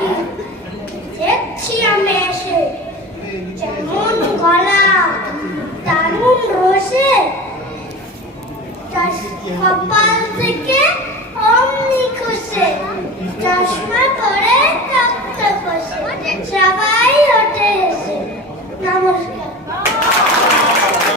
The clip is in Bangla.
পাখি দেখছি আমি এসে, যেমন গলা দারুণ রসে, তার কপাল থেকে অমনি খসে, চশমা পরে টকটক বসে, সবাই